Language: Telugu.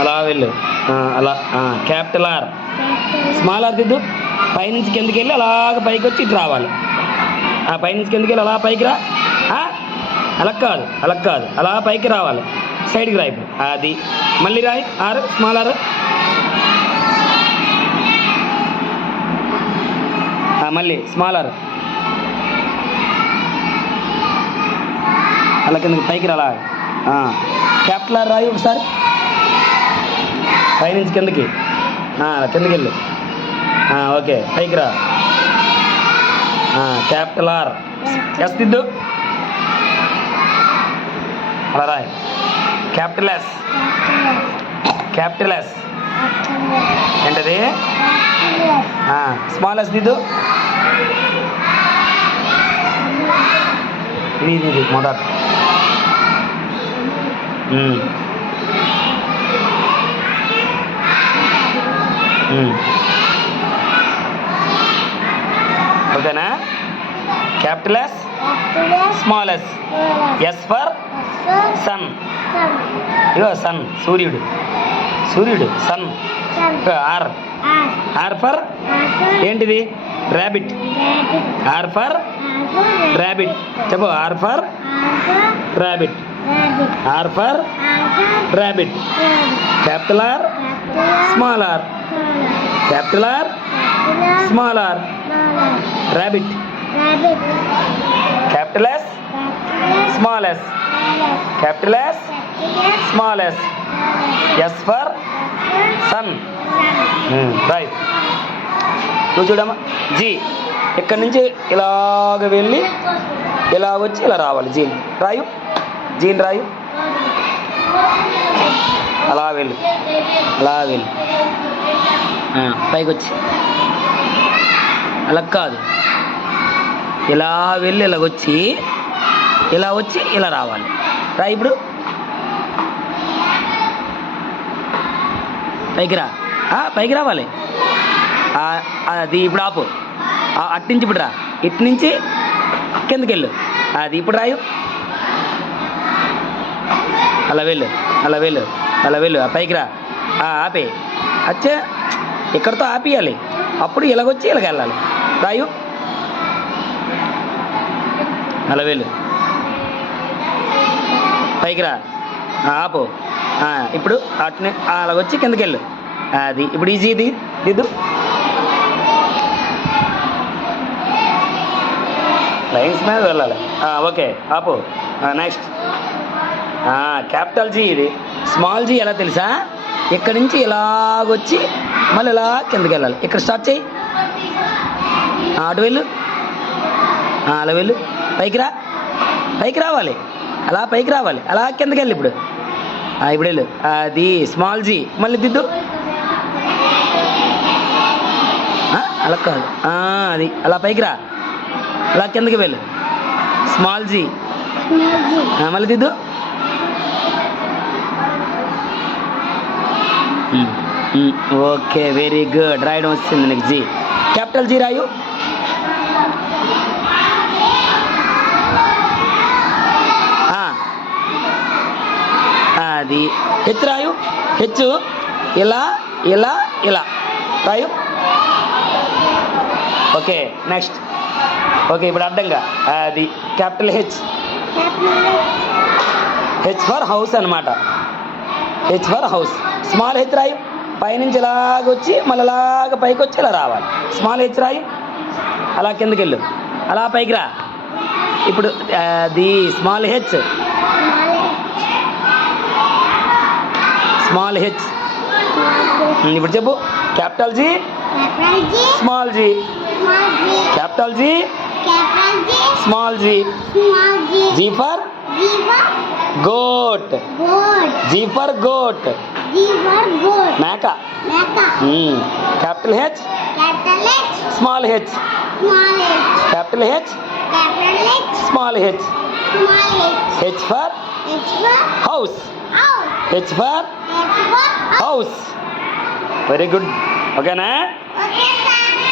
అలా వెళ్ళు. అలా క్యాపిటల్ ఆర్. స్మాల్ ఆర్ దిద్దు. పైనుంచి కిందకి వెళ్ళి అలాగ పైకి వచ్చి ఇటు రావాలి. పైనుంచి కిందకి వెళ్ళి అలా పైకి రా. అలా కాదు అలా పైకి రావాలి. సైడ్కి రా ఇప్పుడు. అది మళ్ళీ రాయి. ఆరు స్మాల్ ఆర్. మళ్ళీ స్మాల్ ఆర్. అలా కిందకి పైకి రా. క్యాపిటల్ ఆర్ రాయి ఒకసారి. పైనుంచి కిందకి కిందకి వెళ్ళు. ఓకే పైకి రా. Capital R. ఎస్ దిద్దు. అలా రాయి. Capital S. క్యాపిటల్ ఎస్ ఏంటది? స్మాల్ ఎస్ దిద్దు. ఇది మొదట. ఓకేనా? Capital S, small S. S for sun. ఇగో సన్, సూర్యుడు. సన్. ఆర్. ఆర్ ఫర్ ఏంటిది? ర్యాబిట్. R for rabbit. చెప్పు. R for rabbit. R for rabbit. Capital R, small R. Capital R, small R. Rabbit. Capital S, small S. Capital S, small S. S for sun. Right. నువ్వు చూడమ్మా. జీ. ఇక్కడి నుంచి ఇలాగ వెళ్ళి ఇలా వచ్చి ఇలా రావాలి. జీన్ రాయు. జీన్ రాయు. అలా వెళ్ళు. పైకి వచ్చి అలా కాదు. ఇలా వెళ్ళి ఇలాగొచ్చి ఇలా రావాలి. రా ఇప్పుడు. పైకి రా. పైకి రావాలి. అది ఇప్పుడు ఆపు. అట్నుంచి ఇప్పుడు రా. ఇటు నుంచి కిందకి వెళ్ళు. అది ఇప్పుడు రాయు. అలా వెళ్ళు. పైకి రా. ఆపే. అచ్చే ఇక్కడితో ఆపియాలి. అప్పుడు ఇలాగొచ్చి ఇలాగ వెళ్ళాలి. రాయు. అలా వెళ్ళు. పైకి రా. ఆపు. ఇప్పుడు అట్నే అలాగొచ్చి కిందకి వెళ్ళు. అది ఇప్పుడు ఈజీ. దిద్దు. లైన్స్ మీద వెళ్ళాలి. ఓకే ఆపు. Next capital G. ఇది స్మాల్ జీ ఎలా తెలుసా? ఇక్కడి నుంచి ఇలాగొచ్చి మళ్ళీ ఇలా కిందకి వెళ్ళాలి. ఇక్కడ స్టార్ట్ చేయి. అటు వెళ్ళు. అలా వెళ్ళు. పైకి రా. పైకి రావాలి. అలా పైకి రావాలి. అలా కిందకి వెళ్ళి ఇప్పుడు. ఇప్పుడు వెళ్ళు. అది స్మాల్ జీ. మళ్ళీ దిద్దు. అలా కాదు. అది అలా పైకి రా. అలా కిందకి వెళ్ళు. Small G. మళ్ళీ దిద్దు. Okay very good. రాయడం వచ్చింది నీకు. జీ. క్యాపిటల్ జీ రాయు. అది హెచ్ రాయు. హెచ్ ఇలా రాయు. Okay next. ఓకే ఇప్పుడు అడ్డంగా. అది capital H. H for house అనమాట. H for house. Small H రాయు. పైనుంచి ఇలాగొచ్చి మళ్ళీ అలాగ పైకి వచ్చి ఇలా రావాలి. స్మాల్ హెచ్ రాయు. అలా కిందకి వెళ్ళు. అలా పైకి రా. ఇప్పుడు అది స్మాల్ హెచ్. Small H. ఇప్పుడు చెప్పు. Capital G, small G. Capital G, small G. G for goat. G for goat. మేక. Capital H, small h. Capital H, small h. H for house. H for house. Very good. Okay na?